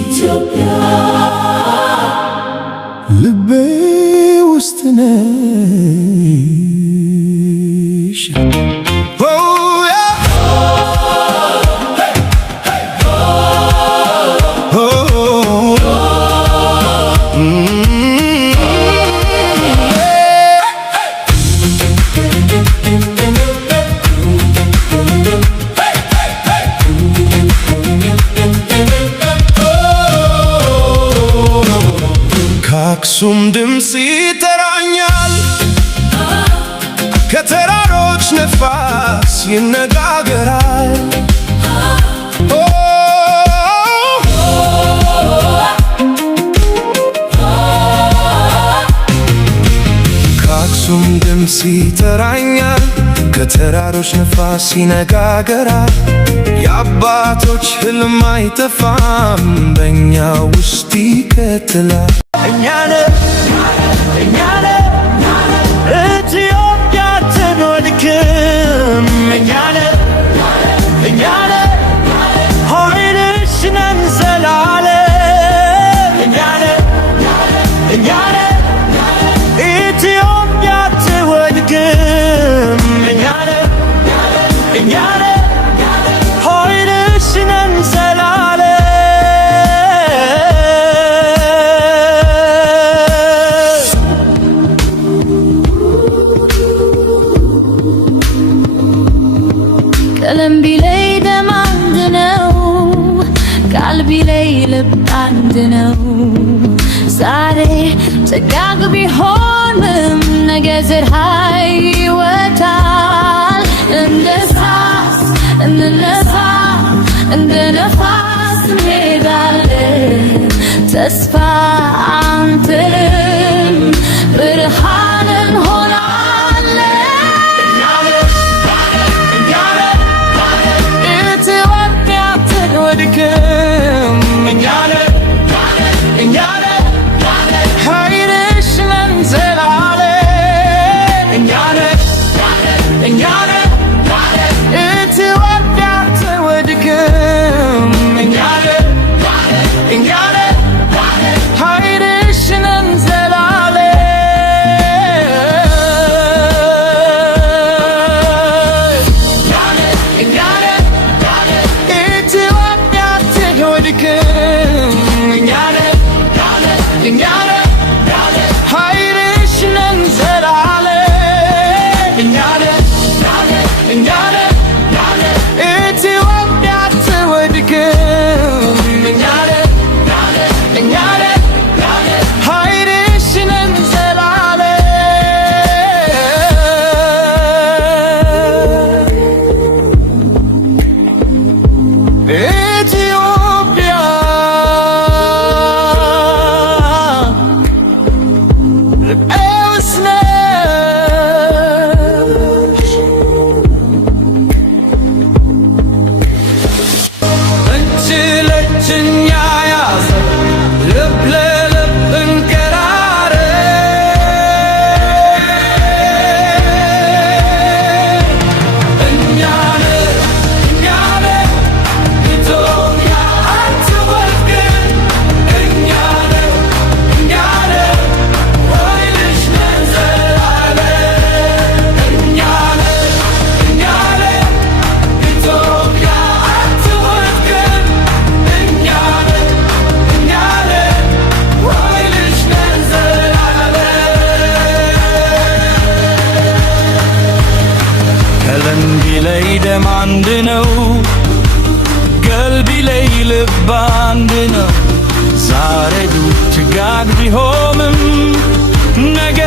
ኢትዮጵያ ልቤ ውስጥ ነሽ ከአክሱም ድምፅ ይጠራኛል ከተራሮች ነፋስ ይነጋገራል ከአክሱም ድምፅ ይጠራኛል ከተራሮች ነፋስ ይነጋገራል የአባቶች ሕልም አይጠፋም በእኛ ውስጥ ይቀጥላል እኛነ ኢትዮጵያ አትወድቅም እኛነ ኃይልሽ ነን ዘላለም እኛነ ኢትዮጵያ አትወድቅም እኛነ ኃይልሽ ነን ዘላለም ቀለም ቢለይ ደም አንድ ነው ቃል ቢለይ ልብ አንድ ነው ዛሬ ጭጋግ ቢሆንም ነገ ፀሐይ ይወጣል እንደ እሳት እንነሳ እንደ ነፋስ እንሄዳለን ተስፋ አንተንም ብርሃን እንሆናለን ኢትዮጵያ አትወድቅም እኛነ ኃይልሽ ነን ዘላለም እኛነ ኢትዮጵያ አትወድቅም እኛነ ኃይልሽ ነን ኢትዮጵያ አትወድቅም እኛነ ኃይልሽ ነን ዘላለም እኛነ ኢትዮጵያ አትወድቅም እኛነ ኃይልሽ ነን ዘላለም ኢትዮጵያ ልቤ ውስጥ ነሽ እጅ ለእጅ እንያያዘን ልብ ለልብ እንቀራረብ እኛነ ኢትዮጵያ አትወድቅም እኛነ ኃይልሽ ነን ዘላለም እኛነ ኢትዮጵያ አትወድቅም እኛነ ኃይልሽ ነን ዘላለም ቀለም ቢለይ ደም አንድ ነው ገል ቢለይ ልብ አንድ ነው ዛሬ ጭጋግ ቢሆንም ነገ